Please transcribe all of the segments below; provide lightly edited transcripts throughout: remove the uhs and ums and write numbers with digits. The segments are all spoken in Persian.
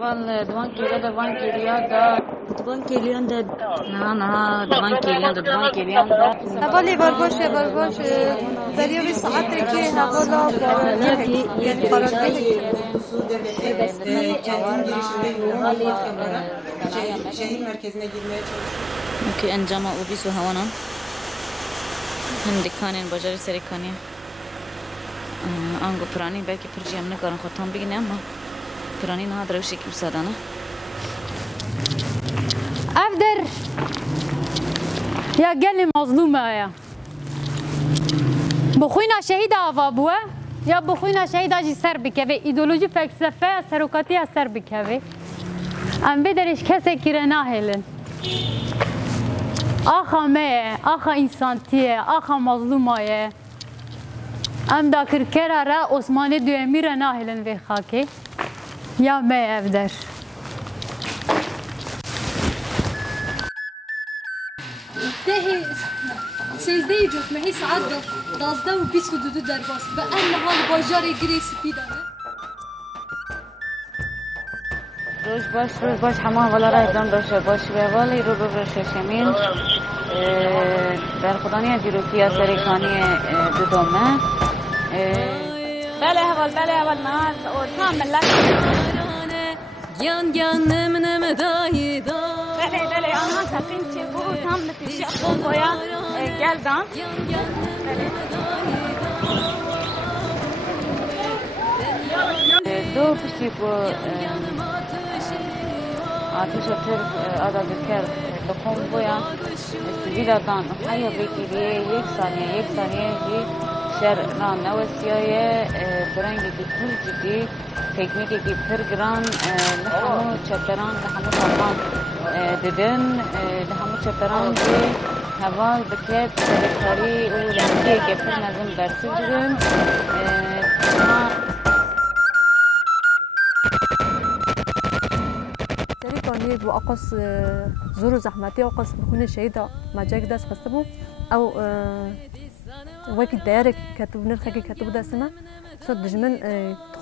والله دوان كيلو دوان كيليان دا دوان كيليان دا دوان كيليان دا دوان كيليان دا هوالی برگوش دریا bir saattir ki havalar yani kararlı kentin girişinde yoğun mahkemelere şehir merkezine girmeye çalışıyor. اوكي انجام اوبيس وهوانا هم دكانين بجاري سريكانية انگو پرانی بلکه پرجی هم نکارن خودتان بگینه اما پرانی نه دروشی که بسادانه افدر يا قال مظلومة يا بخوينا شهيد آوا بوا يا بخوينا شهيد اجي سر بكوي ایدولوژی فلسفه سروکاتی سر بكوي ام بدرش کسی که ناهلن آخا مه آخا انسانتیه آخا مظلومه ام دا کرکره را عثمانی دویمی را ناهلن وی خاکی یا مه افدر دهي سيزدي جوك ما هي ساعات دازده و 22 درباس بأن حال باجاري گري سپیدانه روش باش همه والا را ادام داشته باش و والی رو ششمین در خدانی دیروکی سریکانی دودومه بله اول نه تام ملت گیان نم دایی دا بله آنها تقیم چه بود هم نتیجه خود باید گلدان دو پشتی کو آتش تر آدم بکر بخون باید سویده دان حیا بکیریه یک ثانیه شر نام نوستیای برنگی که پول جدی تکنیکی که پر گران لحمو چپران لحمو طبان ددن لحمو چپران دی حوال بکت سرکاری و لحمدی که پر نظم درسی جرن سریکانی بو آقاس زور و زحمتی آقاس بخونه شهیدا مجاک دست خسته بو او وقتی دیاره کتب نرخی کتب دستنا صد دجمن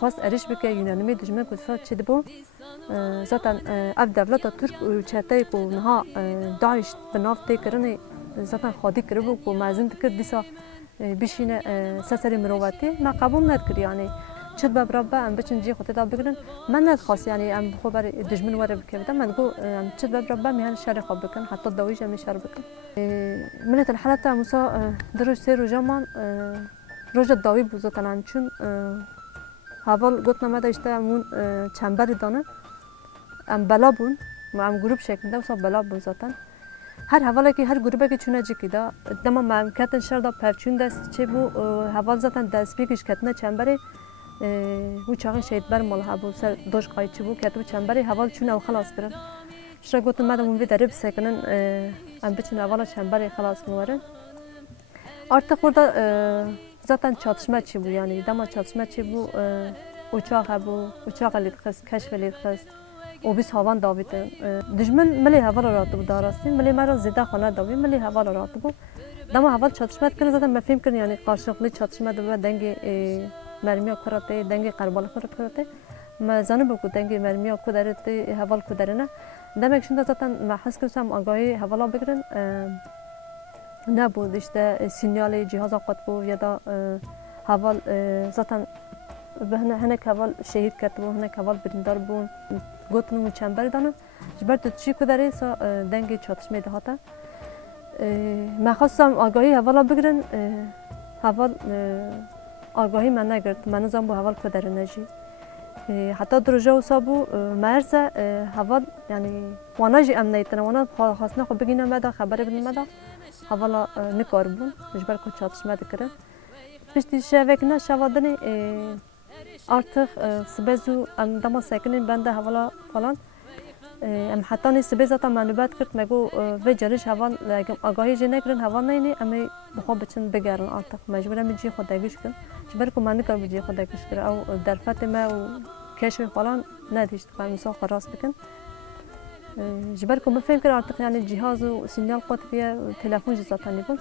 خواست ارش بکه یونانیمی دجمن کدفع چه دبو زاتن اف دولت ترک و چهتای کو نها داعش بناف تکرنه زاتن خادی کربو کو مازن تکر دیسا بیشینه سسری مروتی ما قبول ندکر یعنی چه ببرابه ام بچن جی خودت داد بگیرن من ندخواست یعنی ام خبر دجمن واره بکردم من گو چه ببرابه میهن شر خواب بکن حتی دویش هم شر بکن ملت الحالة موسى دروج سير وجامان روجا داوي بوزاتن چون حوال گفتم مده اشته امون چنبری دانه ام بلا بون و ام گروپ شکل ده وصا بلا بوزاتن هر حواله که هر گروپه که چونه جکی ده دما ممکن شر دا پرچون دست چه بو حوال زاتن دست بیکش کتنه چنبری و چاقی شهید بر مال حبو سر دوش قاید چه بو کتو چنبری حوال چونه او خلاص کرن شرا گفتم مده مون درب سکنن ام بچن اولا چنبری خلاص کنورن artık burada zaten çatışma çi bu yani dama çatışma çi bu uçak bu uçak aldık keşfeldik o biz havan davetin düşman mali hava rahatı bu darasın mali mara zida xana davi mali hava rahatı bu dama hava çatışma etken zaten mefhum kın yani karşılıklı çatışma ve denge mermi kurate denge karbala kurate ما زنه بگو دنگی مرمی ها کدرت حوال کدرنه demek şimdi zaten محس کردم آگاهی حوالا بگیرن نبود işte sinyal cihaz قد بود یا دا حوال zaten به هنک حوال شهید کرد بود هنک حوال بریندار بود گفتن و چنبر دانم جبرت چی کدری سا دنگی چاتشمه دهاته محسم آگاهی حوالا بگیرن حوال آگاهی من نگرد من زن با حوال کدر نجی حتی درجه و سابو مرز حوال یعنی وانجی امنیتنا وانا خواستن خو بگینم مدا خبر بدیم مدا حوالا نکار بون مجبور کو çatışma دکره پشتی شوک نه شوادنی artık سبزو ام دما ساکنین بنده حوالا فلان ام حتی نی سبز تا منوبت کرد مگو و جریش حوال آگاهی جنه کردن حوال نه امی بخواب بچن بگیرن artık مجبورم بجی خودگیش کن جبر کو من نکار بجی خودگیش کر او در فتمه و کشف فلان ندیشت قام سو خلاص بکن جبر کو مفهم کر artık yani cihaz و sinyal قطبیه تلفن جزاتانی بون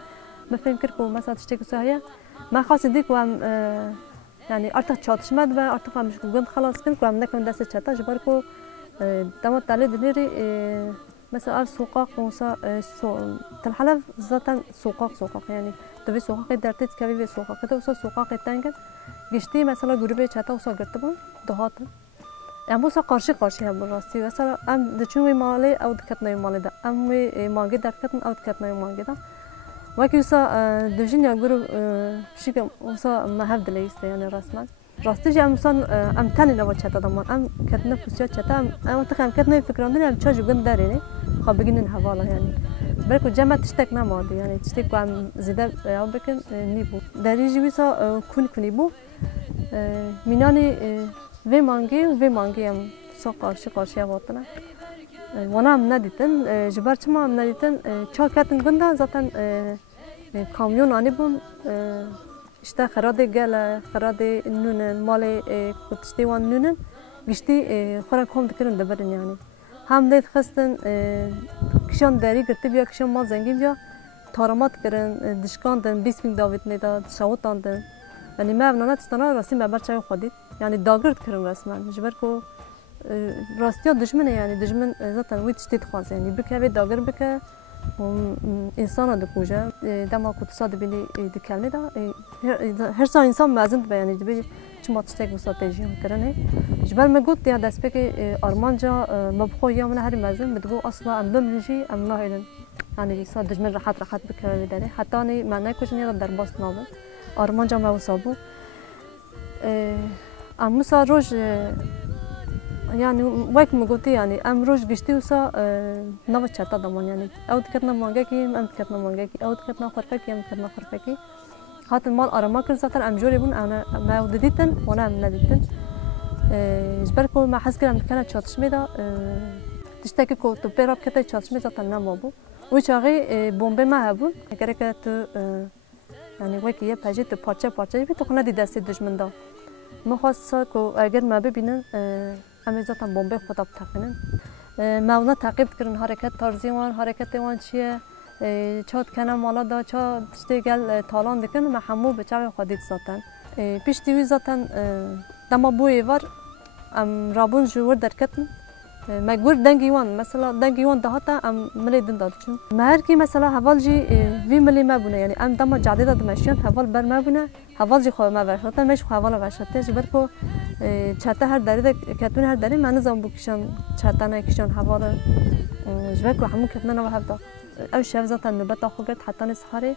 مفهم کر کو مثلا تشتکی سایه ما خاص دیک و yani artık çatışmadı ve artık amcık gün خلاص kın ku amne kan deste çata jbar ko دما تالي دنيري مثلا السوقاق وصا تلحلف ذاتا سوقاق يعني تبي سوقاق درتت كبي في سوقاق كده وصا سوقاق تانجن گشتی مثلا گروه چتا وصا گرتبون دهات ام وصا قارشی هم راستی مثلا ام دچوی مالی او دکتنای مالی دا ام وی مانگی درکتن او دکتنای مانگی دا وقتی وصا دوجین یا گروه شکم وصا مهب دلیسته يعني رسما راستی جام وصا ام تانی نوا چتا دمان ام کتنه فسیات چتا ام تخم کتنه فکراندنی ام چاجو گند دارینه خب بگینن حوالا يعني بركو جمع تشتك نمادي يعني تشتك وعم زيادة أو بكن نيبو دريجي ويسا كوني بو ميناني في مانجي ام سا قارشي واتنا وانا ام نديتن جبر چما ام نديتن چا كاتن گندا زاتن كاميون آني بون işte خراده گل خراده نونن مال کتشتی وان نونن گشتی خورا کم دکرن دبرن يعني هم دید خستن کشان داری گرتی بیا کشان مال زنگی بیا تارمات کرن دشکاندن 20,000 داوید میدا شاوتاندن یعنی ما ابنانه تستانا راستی مبر چای خودید یعنی داگرد کرن رسما جبر کو راستیا دشمنه يعني دشمن ذاتن ويت شتيت خاص يعني بك هذا داغر بك انسان دكوجا دما كنت صاد بيني دكلمه دا هر سا انسان مازن يعني دبي چما تشتك استراتيجي كرنه جبر ما قلت يا داس بك ارمانجا مبخو يوم هر مازن بتقول اصلا ام بمجي ام ناهلن يعني صاد دشمن راحت بك داري حتى اني ما نكوجني در باس ناوه ارمانجا ما وصابو ام روج يعني وقت ما قلت يعني ام روج گشتي وسا نو چتا دمان يعني او دكتنا مانگا كي ام دكتنا مانگا كي او دكتنا خرفه كي ام دكتنا خرفه كي هات المال ارما كل زاتن ام جوري بون انا ما وديتن وانا ام نديتن جبركو ما حس كلام كانت چاتشمه دا تشتكي كو تو بيراب كتا چاتشمه زاتن نمابو وچاغي بومبه ما هبون اگر که تو يعني وقت یه پاجه تو پارچه بی تو خونه دی دست دشمن دا ما خواست کو اگر ما ببینن اما زاتن بمب خدا بتقنن مونا تعقیب کردن حرکت تارزی وان حرکت وان چیه چات کنم مالا دا چا تشتغل تالان دکن ما همو به چاوی خودید زاتن پیش دیوی زاتن دما بوی وار ام رابون جور درکتن ما گور دنگیوان مثلا دنگیوان دهاتا ام ملی دن دادچون مهر کی مثلا حوال جی وی ملی ما بونه یعنی ام دما جاده داد ماشین حوال بر ما بونه حوال جی خو ما ورشته مش حوال ورشته جبر کو چاته هر داری کتون هر داری من نزام بو کشان چاته نه کشان حوال جبر کو همون کتنا نه هفته او شف زات نوبت اخو گرت حتی نسخاره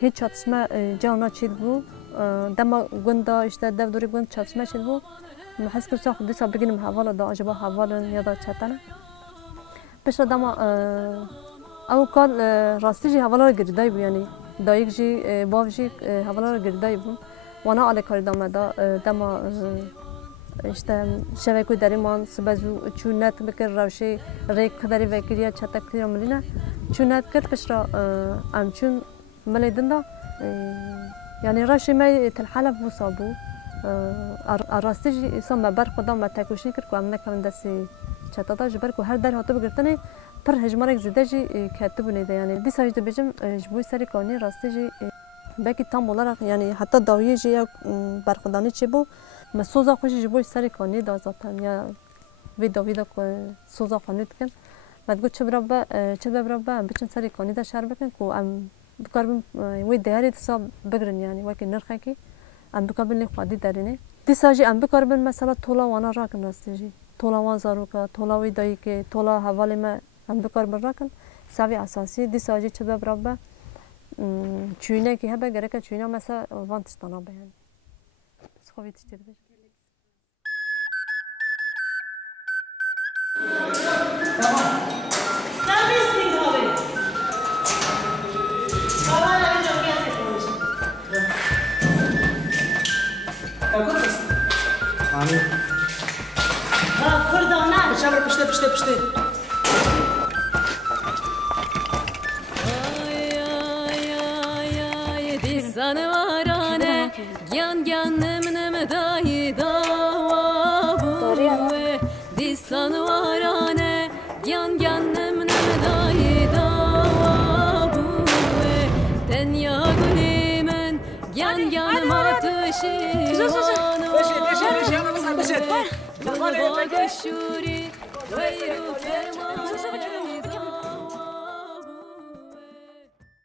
هیچ چاتسما جانا چید بو دما گندا اشته دو دوری گند چاتسما چید بو محس کرد ساخت دیسا بگیرم حوال دا عجبا حوال یا دا چاته نه پیش دما او کار راستی جی حوالا رو گردای بو یعنی دایک جی باف جی حوالا رو گردای بو وانا آل کاری دما işte şevekü deriman sbezu çunet bikir ravşe rek kadari vekiriya çatakliya milina çunet kır pişra amçun meledinda yani ravşe me telhalaf bu sabu arastı insan meber qadam metakoşni kır ku amna kamdasi çatada jiber ku her der hatı bigirtene پر هجمارek zide ji katib neydi yani disaj de bejim jbu sari kani rastı ji belki tam olarak yani hatta daviye ji ya barqadani çebu مسوزا خوشی جبوی سری کانی دازاتن یا ویدا که سوزا کانی دکن مدگو چه برابه بچن سری کانی دا شهر بکن که ام بکاربیم وی دیاری دسا بگرن یعنی وکی نرخه که ام بکاربیم لی خوادی دارینه دیسا جی ام بکاربیم مثلا تولا وانا راکن راستی جی تولا وان زارو که تولا وی دایی که تولا حوالی ما ام بکاربیم راکن ساوی اساسی دیسا جی چه برابه چوینه که هبه گره که چوینه مثلا وان تشتانا بیان خوبی تشتیر بشه پشته Yan yanım dahi davabu Disan varane Yan yanım dahi davabu Ten ya günemen Yan yanım ateşi باد شوری ویرو فرمان